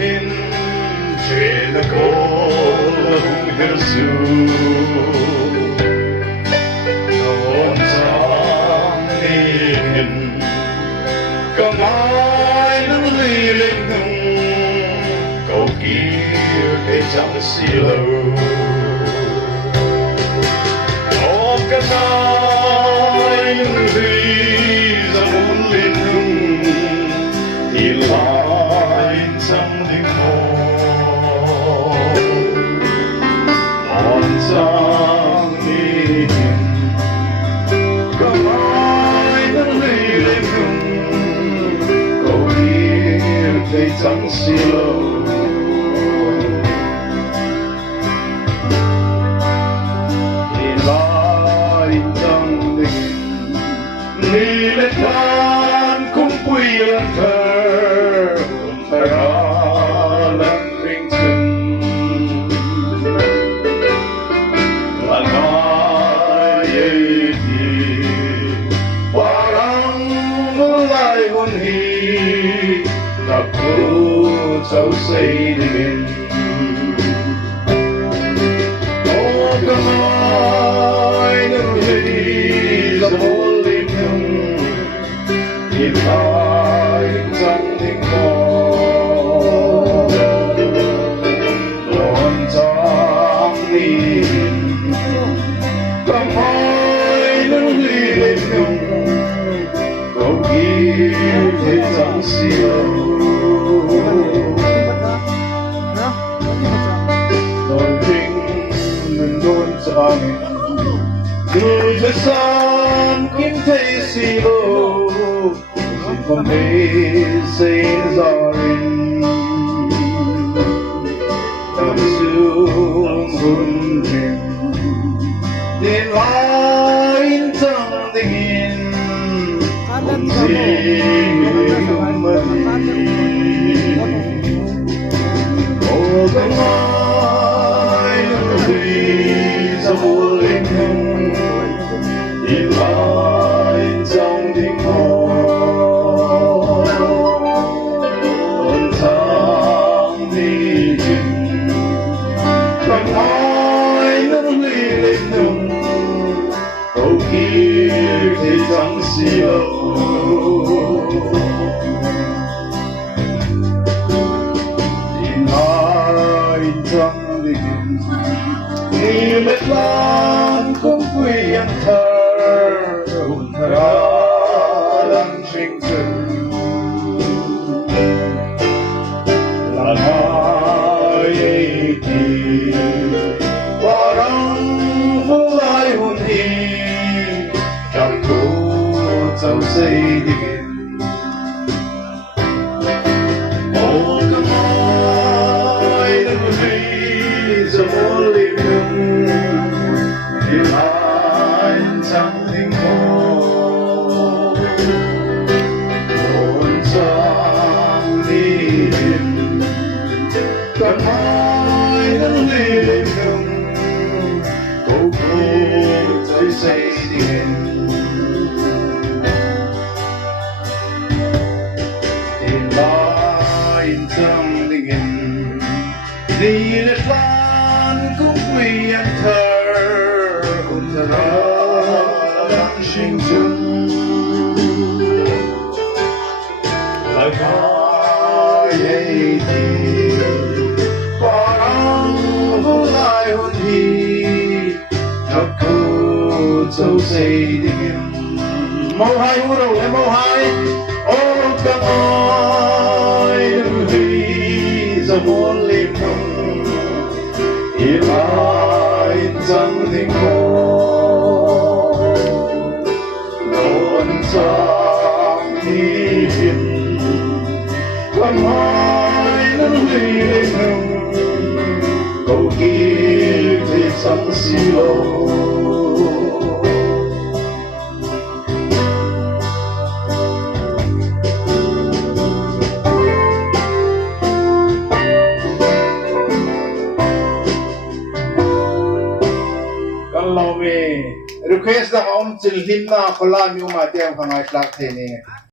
hin trên cổ hùng hiu su hồn sang đi hin có mãi nắng ly linh hùng cầu kia để chẳng xì lâu ôm cái mãi nắng ly ra muốn linh hùng thì lại chẳng đi on sang đi hin có mãi nắng ly linh hùng cầu kia để chẳng xì lâu ni lên tan cũng quy lần thơ ta lần rinh sinh là nói thì qua lăng lại hôn hi gặp cô cháu xây đình ô cơ nói những gì ra môn in lại chẳng tình mong đón chẳng đi cầm hai nâng ly lên nhung cầu kia thế chẳng siêu đón tình mình đón chẳng người thế gian kiếm thấy siêu from faces are in Come soon him They line something in Oh the mind please a holding him In line something more kia thì chẳng siêu tìm ai chẳng định ni mệt lan cũng quy ăn thơ hồn thơ đang sinh sinh là ai thì qua răng vô lại hồn hi trong cô cháu xây đình ô cơ mãi nâng ly ra môn linh hùng thì lại chẳng tình hồn hồn sang đi hin cơ mãi nâng ly linh hùng cô cháu xây đình something in the little cũng quy ăn thơ cũng thơ đang sinh chung lại nói thì qua răng vô lại hôn hi cho cô cháu xây đình màu hai hú đầu em màu hai ô cầm ra môn linh hùng yên lại chẳng tình mong đón chẳng đi hin còn hai nâng ly linh hùng cầu kia thì chẳng siêu request da om chil hin na khola mi ma te ang khangai tlak the ni